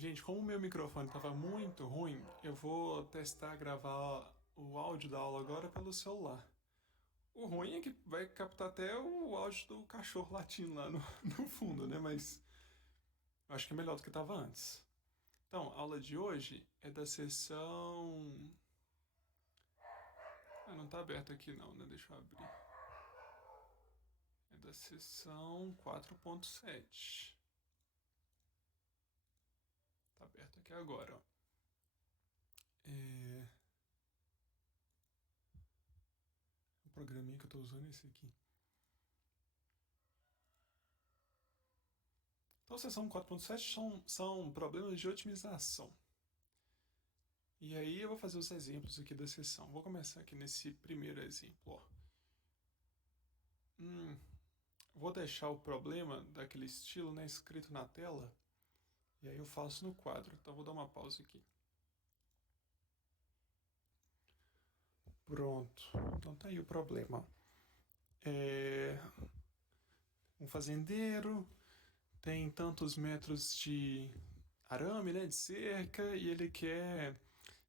Gente, como o meu microfone estava muito ruim, eu vou testar gravar o áudio da aula agora pelo celular. O ruim é que vai captar até o áudio do cachorro latindo lá no, no fundo, né? Mas eu acho que é melhor do que estava antes. Então, a aula de hoje é da sessão. Ah, não tá aberto aqui não, né? Deixa eu abrir. É da sessão 4.7. Tá aberto aqui agora, ó. O programinha que eu tô usando é esse aqui. Então, a seção 4.7 são problemas de otimização. E aí eu vou fazer os exemplos aqui da sessão. Vou começar aqui nesse primeiro exemplo. Ó. Vou deixar o problema daquele estilo, né, escrito na tela. E aí eu faço no quadro. Então vou dar uma pausa aqui. Pronto. Então tá aí o problema. Um fazendeiro tem tantos metros de arame, né, de cerca, e ele quer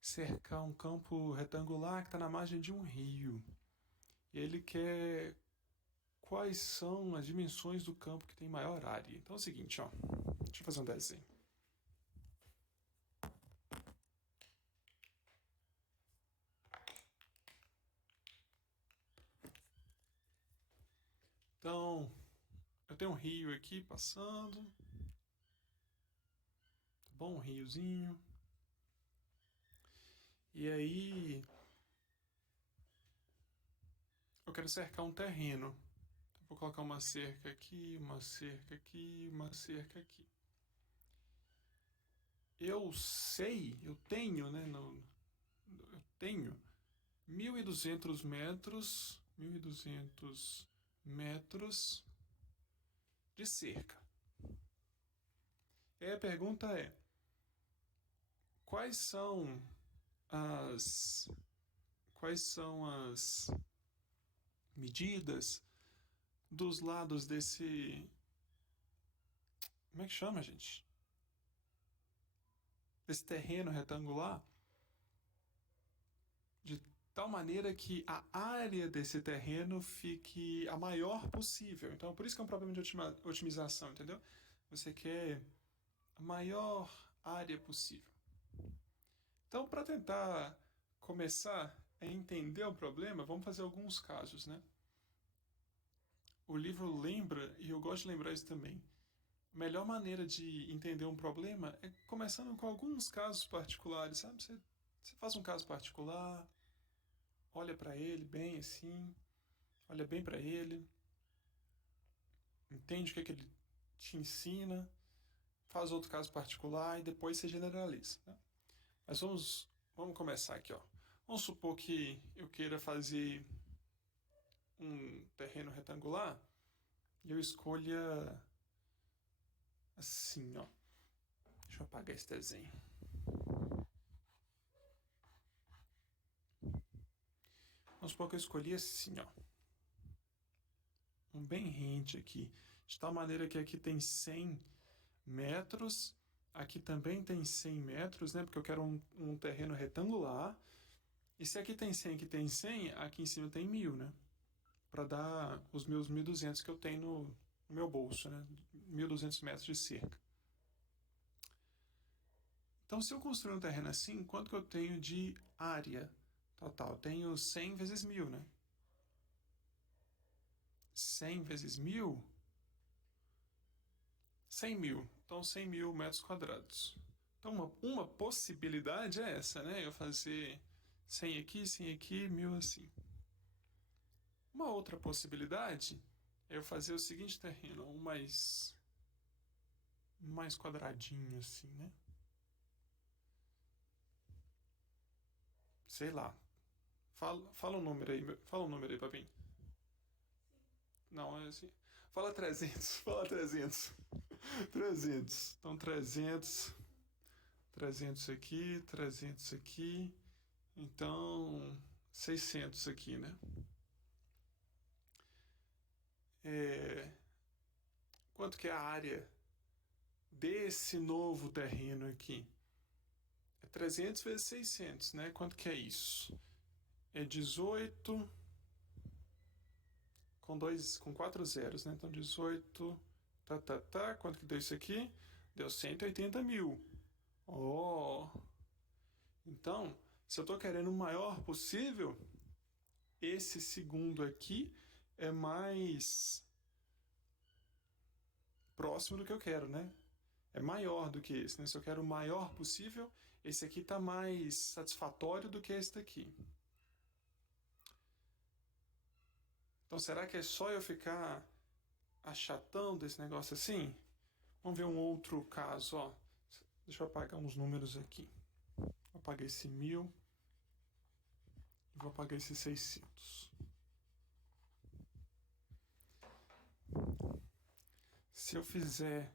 cercar um campo retangular que está na margem de um rio. E ele quer quais são as dimensões do campo que tem maior área. Então é o seguinte, ó. Deixa eu fazer um desenho. Então, eu tenho um rio aqui passando. Tá bom? Um riozinho. E aí, eu quero cercar um terreno. Então, vou colocar uma cerca aqui, uma cerca aqui, uma cerca aqui. Eu sei, eu tenho, né? Eu tenho 1.200 metros, 1.200 metros de cerca. E aí a pergunta é: quais são as quais são as medidas dos lados desse, como é que chama, gente? Desse terreno retangular, de tal maneira que a área desse terreno fique a maior possível. Então, por isso que é um problema de otimização, entendeu? Você quer a maior área possível. Então, para tentar começar a entender o problema, vamos fazer alguns casos, né? O livro lembra, e eu gosto de lembrar isso também, a melhor maneira de entender um problema é começando com alguns casos particulares, sabe? Você faz um caso particular, olha para ele bem assim, olha bem para ele, entende o que, é que ele te ensina, faz outro caso particular e depois você generaliza. Né? Mas vamos começar aqui, ó. Vamos supor que eu queira fazer um terreno retangular e eu escolha assim, ó. Deixa eu apagar esse desenho. Vamos supor que eu escolhi assim, ó. Um bem rente aqui. De tal maneira que aqui tem 100 metros, aqui também tem 100 metros, né? Porque eu quero um terreno retangular. E se aqui tem 100, aqui tem 100, aqui em cima tem 1.000, né? Para dar os meus 1.200 que eu tenho no meu bolso, né? 1.200 metros de cerca. Então, se eu construir um terreno assim, quanto que eu tenho de área total? Eu tenho 100 vezes 1.000, né? 100 vezes 1.000, 100.000. Então, 100.000 metros quadrados. Então, uma possibilidade é essa, né? Eu fazer 100 aqui, 1.000 assim. Uma outra possibilidade é eu fazer o seguinte terreno, um mais quadradinho assim, né? Sei lá. Fala um número aí, fala um número aí pra mim. Não, é assim. Fala 300, fala 300. 300. Então 300, 300 aqui, 300 aqui. Então 600 aqui, né? É, quanto que é a área desse novo terreno aqui. É 300 vezes 600, né? Quanto que é isso? É 18 com 4 zeros, né? Então 18, quanto que deu isso aqui? Deu 180 mil. Oh! Então, se eu estou querendo o maior possível, esse segundo aqui é mais próximo do que eu quero, né? É maior do que esse, né? Se eu quero o maior possível, esse aqui está mais satisfatório do que esse daqui. Então, será que é só eu ficar achatando esse negócio assim? Vamos ver um outro caso, ó. Deixa eu apagar uns números aqui. Vou apagar esse 1000 e vou apagar esse 600. Se eu fizer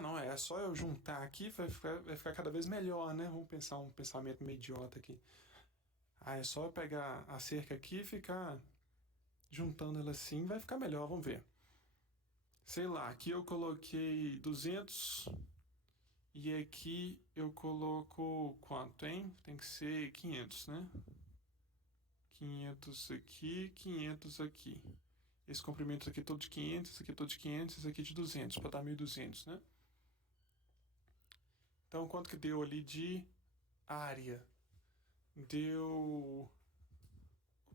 não, é só eu juntar aqui, vai ficar cada vez melhor, né? Vamos pensar um pensamento meio idiota aqui. É só eu pegar a cerca aqui e ficar juntando ela assim, vai ficar melhor, vamos ver. Sei lá, aqui eu coloquei 200 e aqui eu coloco quanto, hein? Tem que ser 500, né? 500 aqui, 500 aqui. Esse comprimento aqui todo de 500, esse aqui todo de 500, esse aqui de 200, para dar 1.200, né? Então, quanto que deu ali de área? Deu...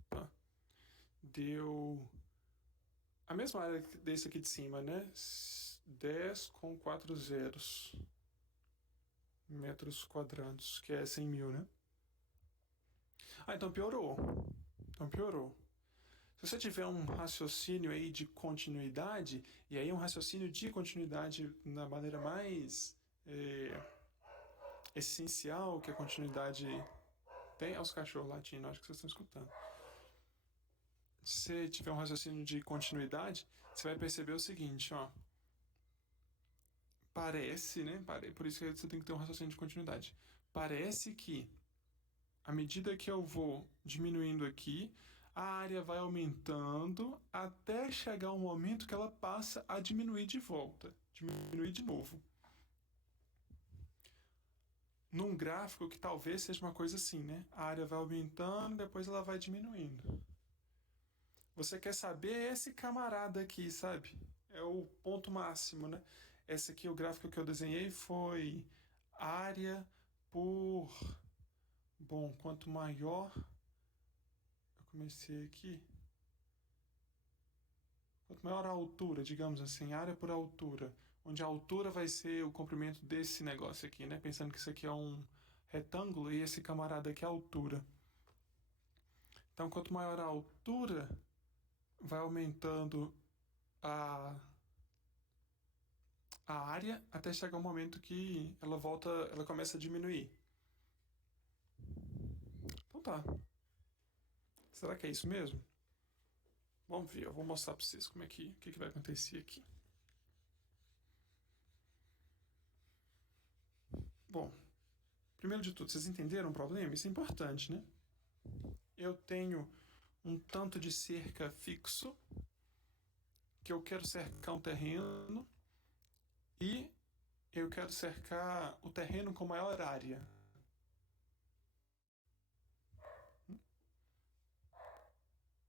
Opa. Deu... a mesma área desse aqui de cima, né? 10 com 4 zeros. Metros quadrados, que é 100 mil, né? Então piorou. Se você tiver um raciocínio aí de continuidade, e aí um raciocínio de continuidade na maneira mais essencial que a continuidade tem, aos cachorros latindo, acho que vocês estão escutando. Se você tiver um raciocínio de continuidade, você vai perceber o seguinte, ó. Parece, né? Por isso que você tem que ter um raciocínio de continuidade. Parece que à medida que eu vou diminuindo aqui, a área vai aumentando até chegar um momento que ela passa a diminuir de volta, diminuir de novo. Num gráfico que talvez seja uma coisa assim, né? A área vai aumentando, depois ela vai diminuindo. Você quer saber esse camarada aqui, sabe? É o ponto máximo, né? Esse aqui, o gráfico que eu desenhei foi área por... Bom, quanto maior... Eu comecei aqui... Quanto maior a altura, digamos assim, área por altura, onde a altura vai ser o comprimento desse negócio aqui, né? Pensando que isso aqui é um retângulo e esse camarada aqui é a altura. Então, quanto maior a altura, vai aumentando a área até chegar um momento que ela começa a diminuir. Então tá. Será que é isso mesmo? Vamos ver, eu vou mostrar para vocês como é que vai acontecer aqui. Bom, primeiro de tudo, vocês entenderam o problema? Isso é importante, né? Eu tenho um tanto de cerca fixo, que eu quero cercar um terreno, e eu quero cercar o terreno com maior área.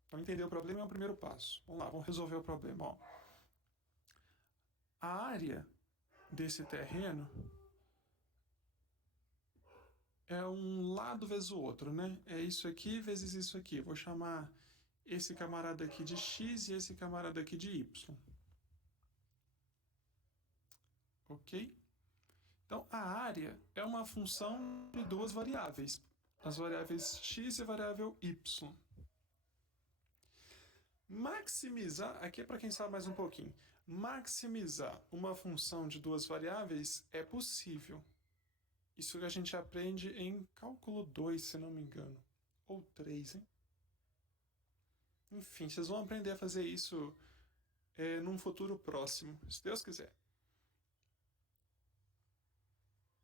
Então, entender o problema é o primeiro passo. Vamos lá, vamos resolver o problema. Ó, a área desse terreno é um lado vezes o outro, né? É isso aqui vezes isso aqui. Vou chamar esse camarada aqui de x e esse camarada aqui de y. Ok? Então, a área é uma função de duas variáveis. As variáveis x e a variável y. Maximizar, aqui é para quem sabe mais um pouquinho. Maximizar uma função de duas variáveis é possível. Isso que a gente aprende em cálculo 2, se não me engano. Ou 3, hein? Enfim, vocês vão aprender a fazer isso num futuro próximo, se Deus quiser.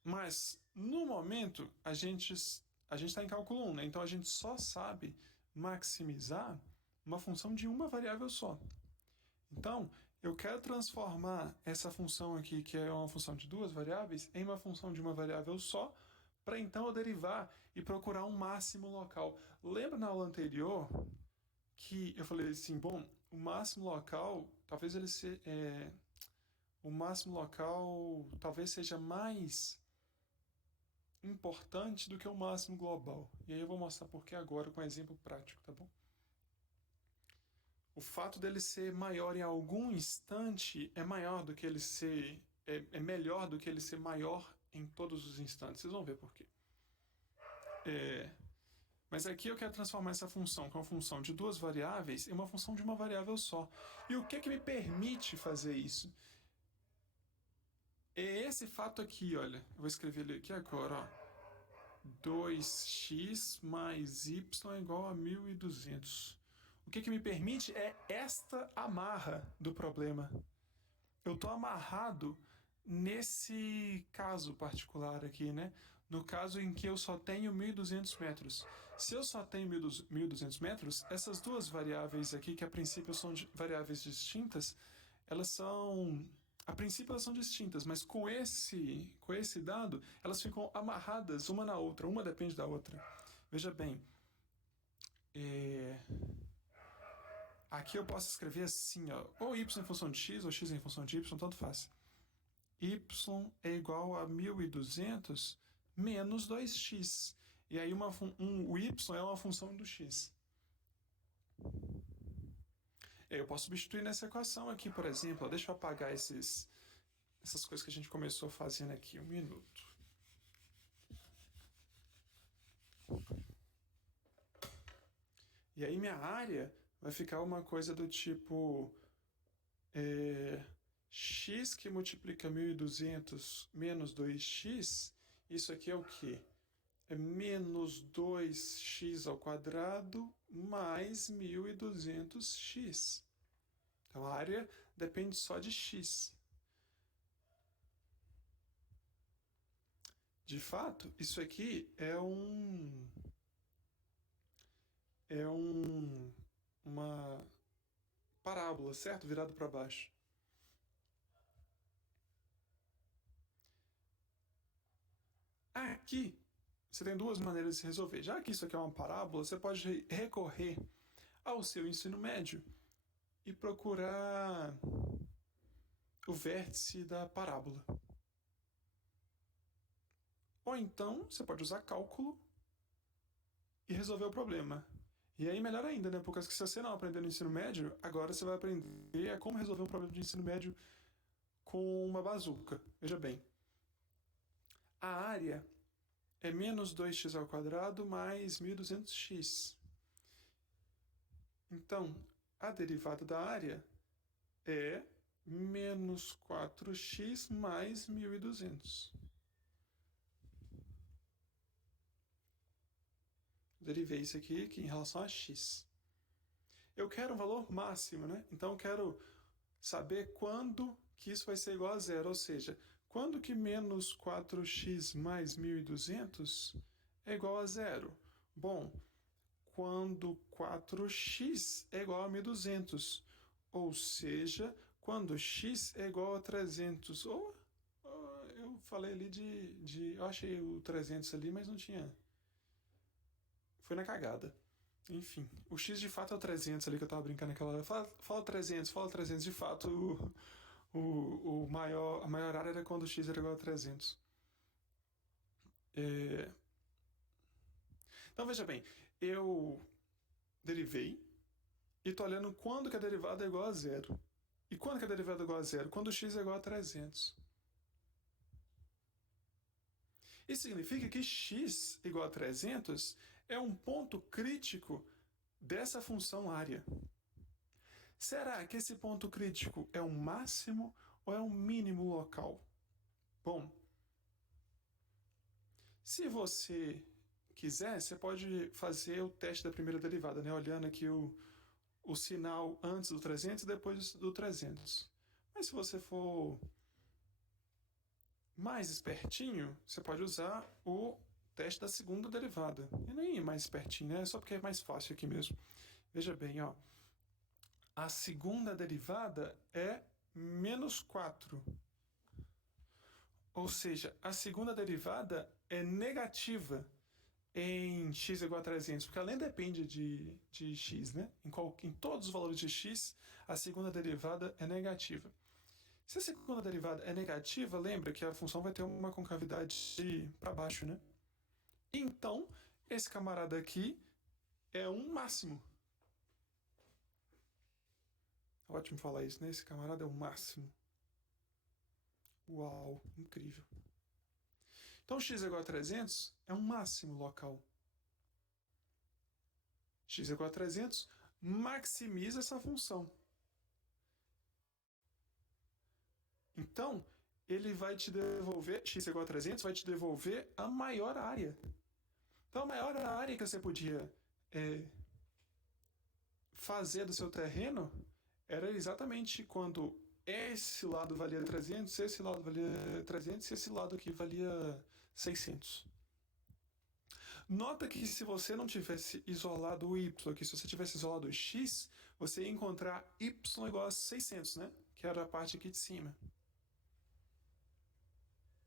Mas, no momento, a gente está em cálculo 1, né? Então a gente só sabe maximizar uma função de uma variável só. Então, eu quero transformar essa função aqui, que é uma função de duas variáveis, em uma função de uma variável só, para então eu derivar e procurar um máximo local. Lembra na aula anterior que eu falei assim, bom, o máximo local, talvez ele seja, o máximo local talvez seja mais importante do que o máximo global. E aí eu vou mostrar por que agora com um exemplo prático, tá bom? O fato dele ser maior em algum instante é maior do que ele ser. É melhor do que ele ser maior em todos os instantes. Vocês vão ver por quê. Mas aqui eu quero transformar essa função, que é uma função de duas variáveis, em uma função de uma variável só. E o que é que me permite fazer isso? É esse fato aqui, olha. Eu vou escrever ele aqui agora, ó. 2x mais y é igual a 1.200. O que me permite é esta amarra do problema. Eu estou amarrado nesse caso particular aqui, né? No caso em que eu só tenho 1.200 metros. Se eu só tenho 1.200 metros, essas duas variáveis aqui, que a princípio são variáveis distintas, elas são... A princípio elas são distintas, mas com esse dado, elas ficam amarradas uma na outra, uma depende da outra. Veja bem, aqui eu posso escrever assim, ó, ou y em função de x, ou x em função de y, tanto faz. Y é igual a 1.200 menos 2x. E aí o y é uma função do x. Eu posso substituir nessa equação aqui, por exemplo. Deixa eu apagar essas coisas que a gente começou fazendo aqui. Um minuto. E aí minha área vai ficar uma coisa do tipo... x que multiplica 1.200 menos 2x, isso aqui é o quê? É menos 2x ao quadrado mais 1.200x. Então a área depende só de x. De fato, isso aqui é uma parábola, certo? Virado para baixo. Aqui, você tem duas maneiras de se resolver. Já que isso aqui é uma parábola, você pode recorrer ao seu ensino médio e procurar o vértice da parábola. Ou então, você pode usar cálculo e resolver o problema. E aí, melhor ainda, né? Porque se você não aprender no ensino médio, agora você vai aprender a como resolver um problema de ensino médio com uma bazuca. Veja bem, a área é menos 2x ao quadrado mais 1.200x. Então, a derivada da área é menos 4x mais 1.200. Derivei isso aqui em relação a x. Eu quero um valor máximo, né? Então eu quero saber quando que isso vai ser igual a zero, ou seja, quando que menos 4x mais 1.200 é igual a zero? Bom, quando 4x é igual a 1.200, ou seja, quando x é igual a 300. Eu falei ali eu achei o 300 ali, mas não tinha... Foi na cagada. Enfim, o x de fato é o 300 ali que eu tava brincando naquela hora. Fala 300. De fato, a maior área era quando o x era igual a 300. Então, veja bem, eu derivei e estou olhando quando que a derivada é igual a zero. E quando que a derivada é igual a zero? Quando o x é igual a 300. Isso significa que x igual a 300 é um ponto crítico dessa função área. Será que esse ponto crítico é um máximo ou é um mínimo local? Bom, se você quiser, você pode fazer o teste da primeira derivada, né? Olhando aqui o sinal antes do 300 e depois do 300. Mas se você for mais espertinho, você pode usar o teste da segunda derivada. E nem mais espertinho, né? É só porque é mais fácil aqui mesmo. Veja bem, ó. A segunda derivada é menos 4. Ou seja, a segunda derivada é negativa em x igual a 300, porque ela nem depende de x, né? Em todos os valores de x, a segunda derivada é negativa. Se a segunda derivada é negativa, lembra que a função vai ter uma concavidade para baixo, né? Então, esse camarada aqui é um máximo. Ótimo falar isso, né? Esse camarada é o máximo. Uau, incrível. Então, x igual a 300 é um máximo local. X igual a 300 maximiza essa função. Então, ele vai te devolver, x igual a 300 vai te devolver a maior área. Então, a maior área que você podia fazer do seu terreno era exatamente quando esse lado valia 300, esse lado valia 300 e esse lado aqui valia 600. Nota que se você não tivesse isolado o y aqui, se você tivesse isolado o x, você ia encontrar y igual a 600, né? Que era a parte aqui de cima.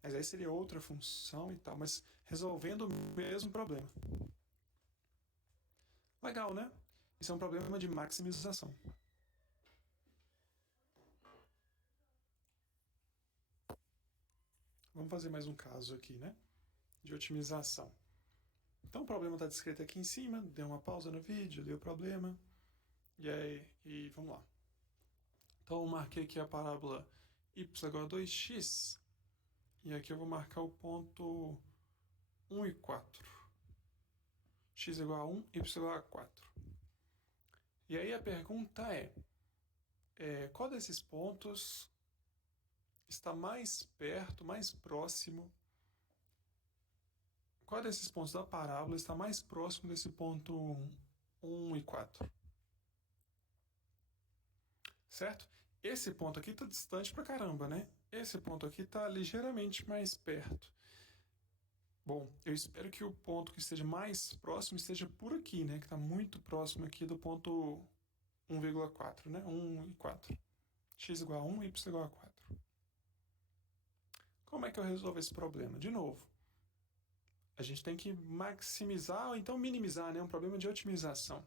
Mas aí seria outra função e tal, mas resolvendo o mesmo problema. Legal, né? Isso é um problema de maximização. Vamos fazer mais um caso aqui, né? De otimização. Então o problema está descrito aqui em cima, deu uma pausa no vídeo, li o problema, e vamos lá. Então eu marquei aqui a parábola y igual a 2x, e aqui eu vou marcar o ponto 1 e 4. X igual a 1, y igual a 4. E aí a pergunta qual desses pontos está mais perto, mais próximo? Qual desses pontos da parábola está mais próximo desse ponto 1 e 4? Certo? Esse ponto aqui está distante pra caramba, né? Esse ponto aqui está ligeiramente mais perto. Bom, eu espero que o ponto que esteja mais próximo esteja por aqui, né? Que está muito próximo aqui do ponto 1,4, né? 1 e 4. X igual a 1, y igual a 4. Como é que eu resolvo esse problema? De novo, a gente tem que maximizar ou então minimizar, né? Um problema de otimização.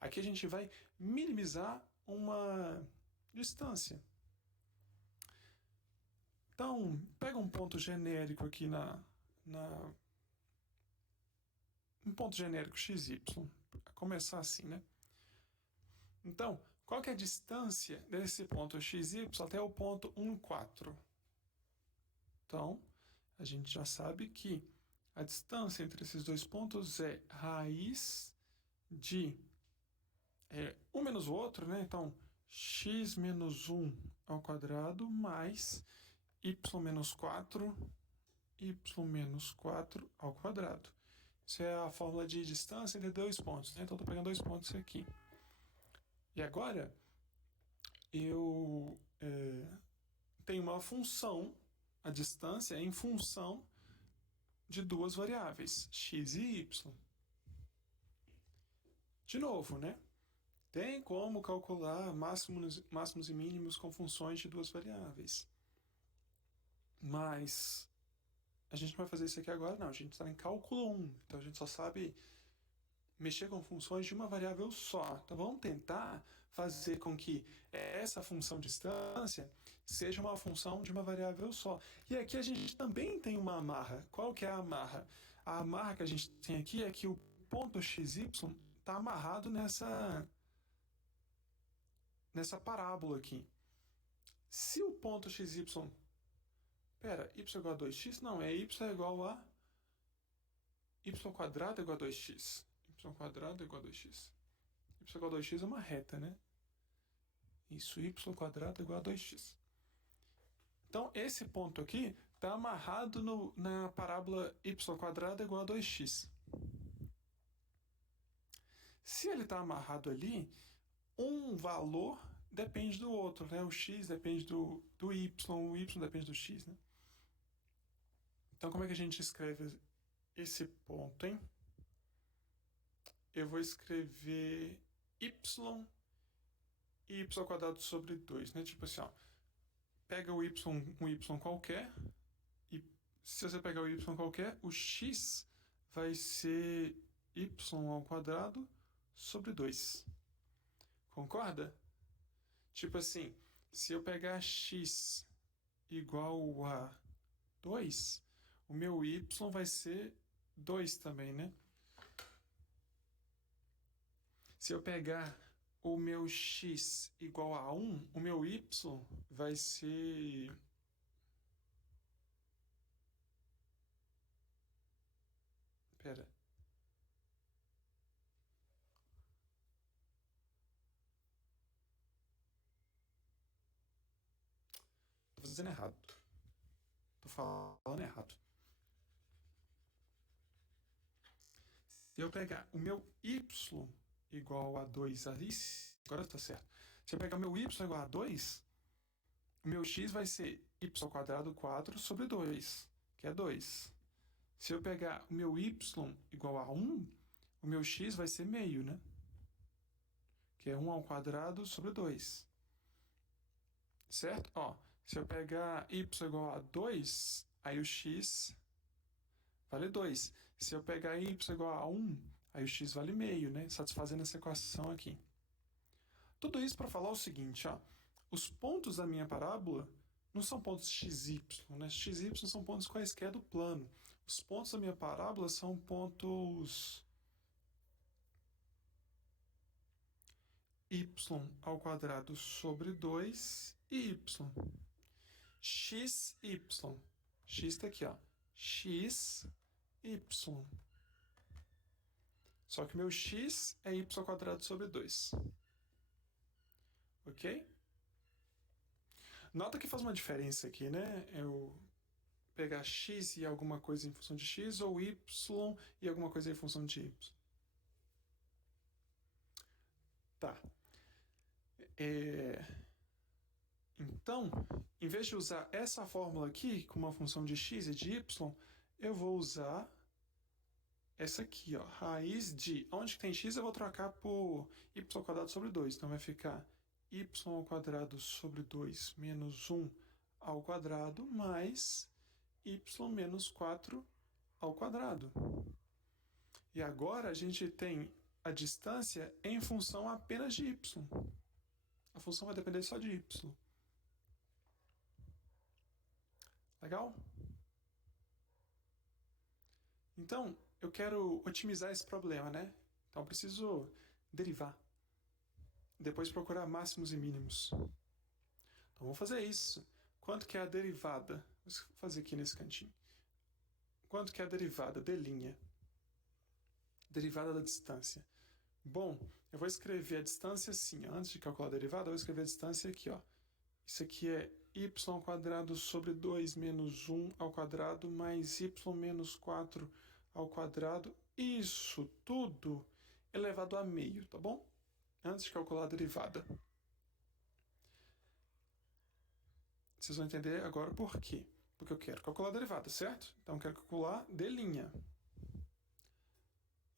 Aqui a gente vai minimizar uma distância. Então, pega um ponto genérico aqui um ponto genérico xy. Para começar assim, né? Então, qual que é a distância desse ponto xy até o ponto 1, 4? Então, a gente já sabe que a distância entre esses dois pontos é raiz de um menos o outro, né? Então, x menos 1 ao quadrado mais y menos 4, y menos 4 ao quadrado. Isso é a fórmula de distância entre dois pontos, né? Então, estou pegando dois pontos aqui. E agora, eu tenho uma função, a distância é em função de duas variáveis, x e y. De novo, né? Tem como calcular máximos e mínimos com funções de duas variáveis. Mas a gente não vai fazer isso aqui agora, não. A gente está em cálculo 1, então a gente só sabe mexer com funções de uma variável só. Então vamos tentar fazer com que essa função de distância seja uma função de uma variável só. E aqui a gente também tem uma amarra. Qual que é a amarra? A amarra que a gente tem aqui é que o ponto xy está amarrado nessa parábola aqui. Se o ponto xy... Pera, y igual a 2x? Não, é y igual a... y quadrado igual a 2x. Y quadrado igual a 2x. Y igual a 2x é uma reta, né? Isso, y quadrado igual a 2x. Então, esse ponto aqui está amarrado na parábola y quadrado igual a 2x. Se ele está amarrado ali, um valor depende do outro, né? O x depende do y, o y depende do x, né? Então, como é que a gente escreve esse ponto, hein? Eu vou escrever y e y ao quadrado sobre 2, né? Tipo assim, ó, pega um y qualquer, e se você pegar o y qualquer, o x vai ser y ao quadrado sobre 2. Concorda? Tipo assim, se eu pegar x igual a 2, o meu y vai ser 2 também, né? Se eu pegar o meu x igual a 1, o meu y vai ser... Pera. Tô fazendo errado. Tô falando errado. Se eu pegar o meu y igual a 2 ali, agora tá certo. Se eu pegar o meu y igual a 2, o meu x vai ser y ao quadrado 4 sobre 2, que é 2. Se eu pegar o meu y igual a 1, o meu x vai ser meio, né? Que é 1 ao quadrado sobre 2. Certo? Ó, se eu pegar y igual a 2, aí o x vale 2. Se eu pegar y igual a 1, aí o x vale meio, né? Satisfazendo essa equação aqui. Tudo isso para falar o seguinte, ó. Os pontos da minha parábola não são pontos x, y, né? X e y são pontos quaisquer do plano. Os pontos da minha parábola são pontos y ao quadrado sobre 2 e y. X, y. X está aqui, ó. X, y. Só que meu x é y ao quadrado sobre 2. Ok? Nota que faz uma diferença aqui, né? Eu pegar x e alguma coisa em função de x ou y e alguma coisa em função de y. Tá. Então, em vez de usar essa fórmula aqui com uma função de x e de y, eu vou usar essa aqui, ó, raiz de... Onde tem x eu vou trocar por y ao quadrado sobre 2. Então vai ficar y ao quadrado sobre 2 menos 1 ao quadrado mais y menos 4 ao quadrado. E agora a gente tem a distância em função apenas de y. A função vai depender só de y. Legal? Então, eu quero otimizar esse problema, né? Então, eu preciso derivar. Depois procurar máximos e mínimos. Então, vamos fazer isso. Quanto que é a derivada? Vou fazer aqui nesse cantinho. Quanto que é a derivada? D'. Derivada da distância. Bom, eu vou escrever a distância assim. Antes de calcular a derivada, eu vou escrever a distância aqui, ó. Isso aqui é y ao quadrado sobre 2 menos 1 ao quadrado mais y menos 4 ao quadrado. Isso tudo elevado a meio, tá bom? Antes de calcular a derivada. Vocês vão entender agora por quê. Porque eu quero calcular a derivada, certo? Então eu quero calcular D'.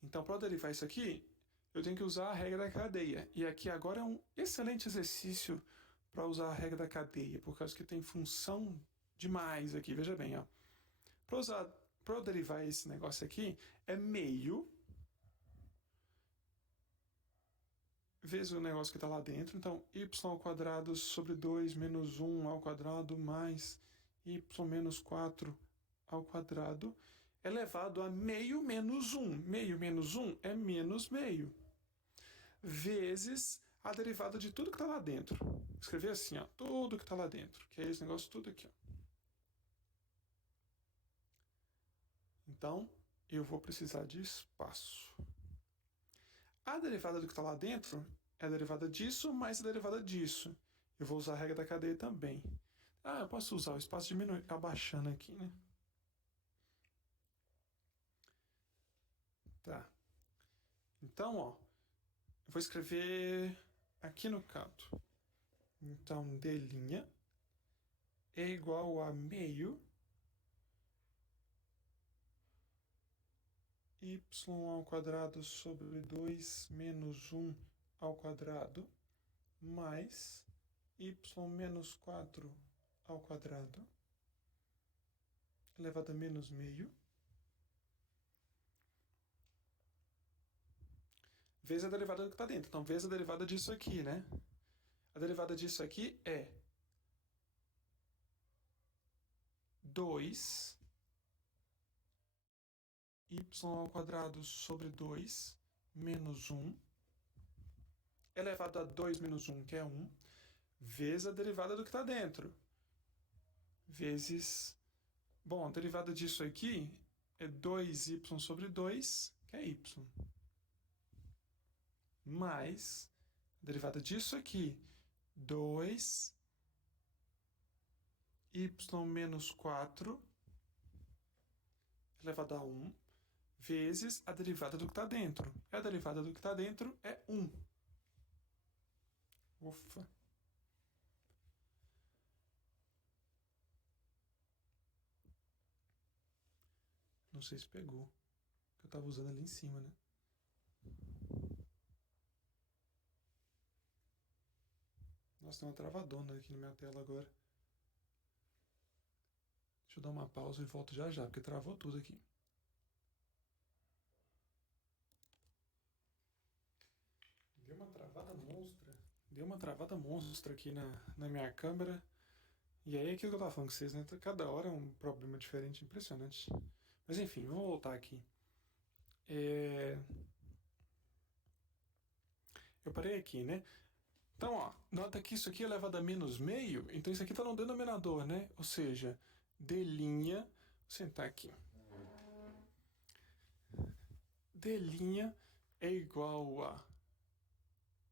Então, para derivar isso aqui, eu tenho que usar a regra da cadeia. E aqui agora é um excelente exercício para usar a regra da cadeia, por causa que tem função demais aqui. Veja bem, ó. Para eu derivar esse negócio aqui, é meio vezes o negócio que está lá dentro. Então, y ao quadrado sobre 2 menos 1 ao quadrado mais y menos 4 ao quadrado elevado a meio menos 1. Meio menos 1 é menos meio. Vezes a derivada de tudo que está lá dentro. Escrever assim, ó, tudo que está lá dentro, que é esse negócio tudo aqui, ó. Então, eu vou precisar de espaço. A derivada do que está lá dentro é a derivada disso mais a derivada disso. Eu vou usar a regra da cadeia também. Ah, eu posso usar o espaço diminuindo, abaixando aqui, né? Tá. Então, ó, eu vou escrever aqui no canto. Então, D' é igual a meio y ao quadrado sobre 2 menos 1 ao quadrado mais y menos 4 ao quadrado elevado a menos meio vezes a derivada do que está dentro. Então, vezes a derivada disso aqui, né? A derivada disso aqui é 2 y ao quadrado sobre 2 menos 1 elevado a 2 menos 1, que é 1, vezes a derivada do que está dentro. Vezes... Bom, a derivada disso aqui é 2y sobre 2, que é y. Mais a derivada disso aqui, 2y menos 4 elevado a 1, vezes a derivada do que está dentro. E a derivada do que está dentro é 1. Ufa! Não sei se pegou, que eu estava usando ali em cima, né? Nossa, tem uma travadona aqui na minha tela agora. Deixa eu dar uma pausa e volto já já, porque travou tudo aqui. Deu uma travada monstra. Deu uma travada monstra aqui na minha câmera. E aí é aquilo que eu tava falando com vocês, né? Cada hora é um problema diferente, impressionante. Mas enfim, vamos voltar aqui. Eu parei aqui, né? Então, ó, nota que isso aqui é elevado a menos meio, então isso aqui está no denominador, né? Ou seja, D', vou sentar aqui. D' é igual a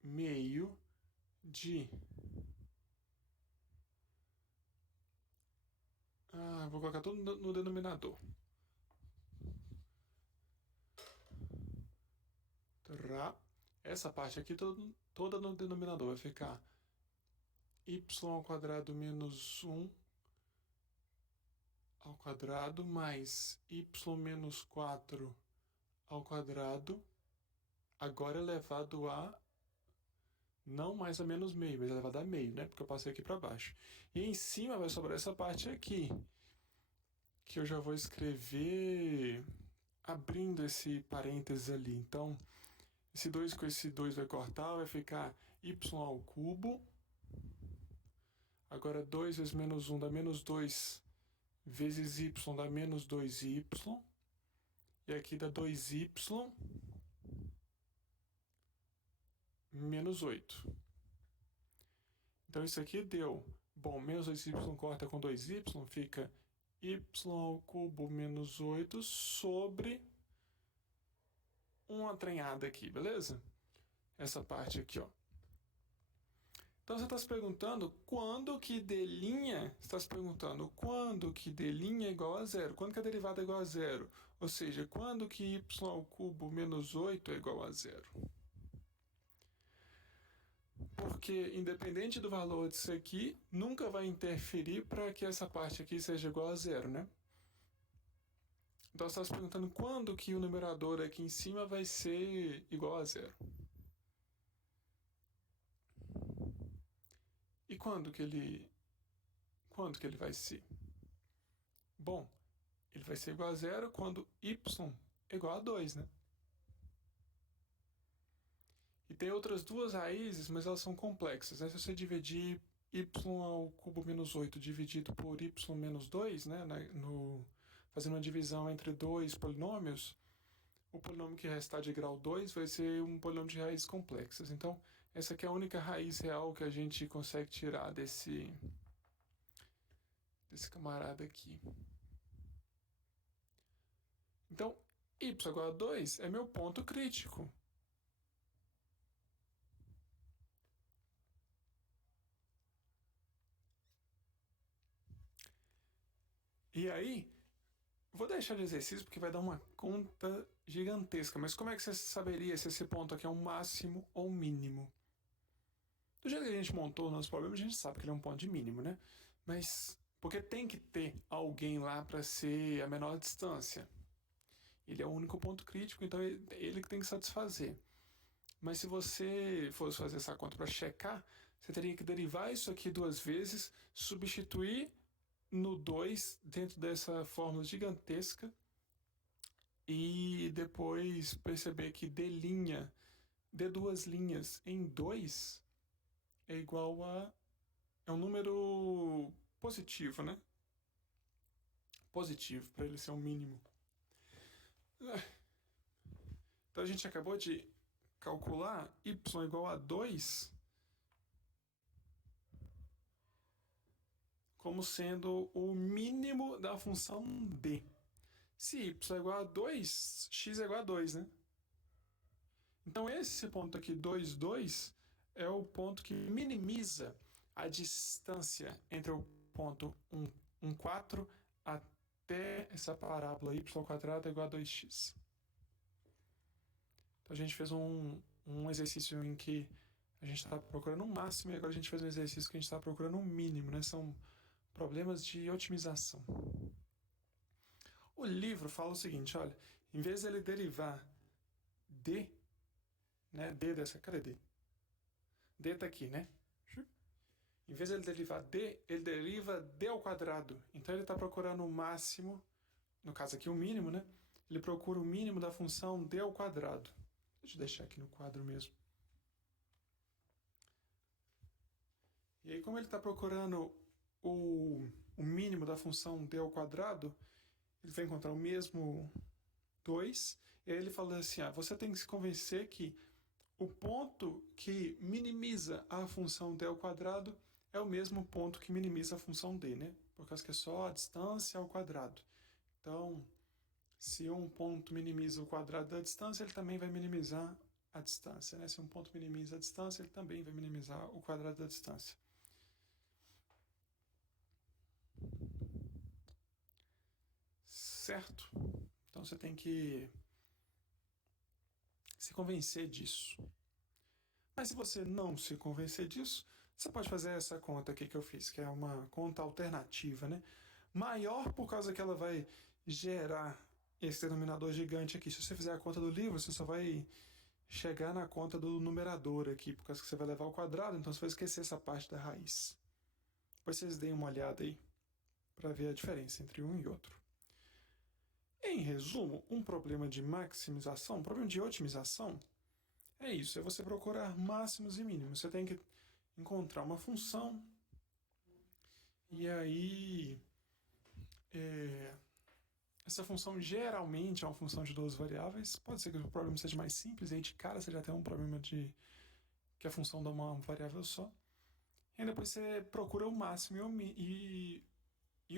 meio de... vou colocar tudo no denominador. Essa parte aqui toda no denominador vai ficar y ao quadrado menos 1 ao quadrado mais y menos 4 ao quadrado, agora elevado a não mais a menos meio, mas elevado a meio, né? Porque eu passei aqui para baixo. E em cima vai sobrar essa parte aqui, que eu já vou escrever abrindo esse parênteses ali. Então, esse 2 com esse 2 vai cortar, vai ficar y ao cubo. Agora 2 vezes menos 1 dá menos 2 vezes y dá menos 2y. E aqui dá 2y menos 8. Então isso aqui deu... Bom, menos 2y corta com 2y, fica y ao cubo menos 8 sobre uma trenhada aqui, beleza? Essa parte aqui, ó. Então você está se perguntando quando que D'... está se perguntando quando que D' é igual a zero. Quando que a derivada é igual a zero? Ou seja, quando que y ao cubo menos 8 é igual a zero? Porque, independente do valor disso aqui, nunca vai interferir para que essa parte aqui seja igual a zero, né? Então você está se perguntando quando que o numerador aqui em cima vai ser igual a zero. E quando que ele vai ser? Bom, ele vai ser igual a zero quando y é igual a 2, né? E tem outras duas raízes, mas elas são complexas, né? Se você dividir y ao cubo menos 8 dividido por y menos 2, né? Fazendo uma divisão entre dois polinômios, o polinômio que restar de grau 2 vai ser um polinômio de raízes complexas. Então, essa aqui é a única raiz real que a gente consegue tirar desse camarada aqui. Então, y igual a 2 é meu ponto crítico. E aí, vou deixar de exercício porque vai dar uma conta gigantesca. Mas como é que você saberia se esse ponto aqui é um máximo ou um mínimo? Do jeito que a gente montou o nosso problema, a gente sabe que ele é um ponto de mínimo, né? Mas porque tem que ter alguém lá para ser a menor distância. Ele é o único ponto crítico, então ele que tem que satisfazer. Mas se você fosse fazer essa conta para checar, você teria que derivar isso aqui duas vezes, substituir no 2 dentro dessa fórmula gigantesca e depois perceber que d duas linhas em 2 é igual a... é um número positivo, né? Positivo, para ele ser um mínimo. Então a gente acabou de calcular y igual a 2 como sendo o mínimo da função d. Se y é igual a 2, x é igual a 2, né? Então esse ponto aqui, 2, 2, é o ponto que minimiza a distância entre o ponto 1, 1, 4 até essa parábola y² é igual a 2x. Então a gente fez um exercício em que a gente está procurando um máximo e agora a gente fez um exercício que a gente está procurando um mínimo, né? São problemas de otimização. O livro fala o seguinte, olha, em vez de ele derivar d, né, d dessa, cadê d? D tá aqui, né? Em vez de ele derivar d, ele deriva d ao quadrado. Então ele está procurando o máximo, no caso aqui o mínimo, né? Ele procura o mínimo da função d ao quadrado. Deixa eu deixar aqui no quadro mesmo. E aí, como ele está procurando o mínimo da função d ao quadrado, ele vai encontrar o mesmo 2, e aí ele fala assim, você tem que se convencer que o ponto que minimiza a função d ao quadrado é o mesmo ponto que minimiza a função d, né? Por causa que é só a distância ao quadrado. Então, se um ponto minimiza o quadrado da distância, ele também vai minimizar a distância, né? Se um ponto minimiza a distância, ele também vai minimizar o quadrado da distância. Certo? Então você tem que se convencer disso. Mas se você não se convencer disso, você pode fazer essa conta aqui que eu fiz, que é uma conta alternativa, né? Maior por causa que ela vai gerar esse denominador gigante aqui. Se você fizer a conta do livro, você só vai chegar na conta do numerador aqui, por causa que você vai levar ao quadrado, então você vai esquecer essa parte da raiz. Depois vocês deem uma olhada aí para ver a diferença entre um e outro. Em resumo, um problema de maximização, um problema de otimização, é isso, é você procurar máximos e mínimos. Você tem que encontrar uma função e aí essa função geralmente é uma função de duas variáveis. Pode ser que o problema seja mais simples, e aí de cara você já tem um problema de que a função dá uma variável só. E aí depois você procura o máximo e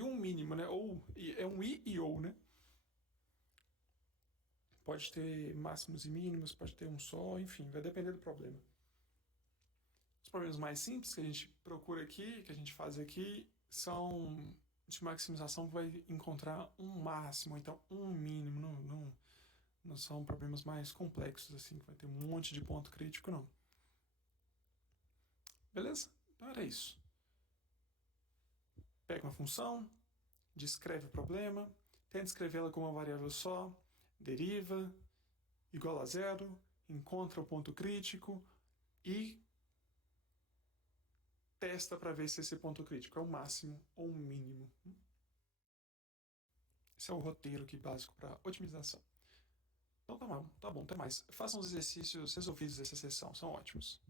um mínimo, né? Ou é um i e ou, né? Pode ter máximos e mínimos, pode ter um só, enfim, vai depender do problema. Os problemas mais simples que a gente procura aqui, que a gente faz aqui, são de maximização que vai encontrar um máximo, então um mínimo, não são problemas mais complexos, assim, que vai ter um monte de ponto crítico, não. Beleza? Então era isso. Pega uma função, descreve o problema, tenta escrevê-la como uma variável só, deriva, igual a zero, encontra o ponto crítico e testa para ver se esse ponto crítico é o máximo ou o mínimo. Esse é o roteiro aqui básico para otimização. Então tá bom, até mais. Façam os exercícios resolvidos dessa sessão, são ótimos.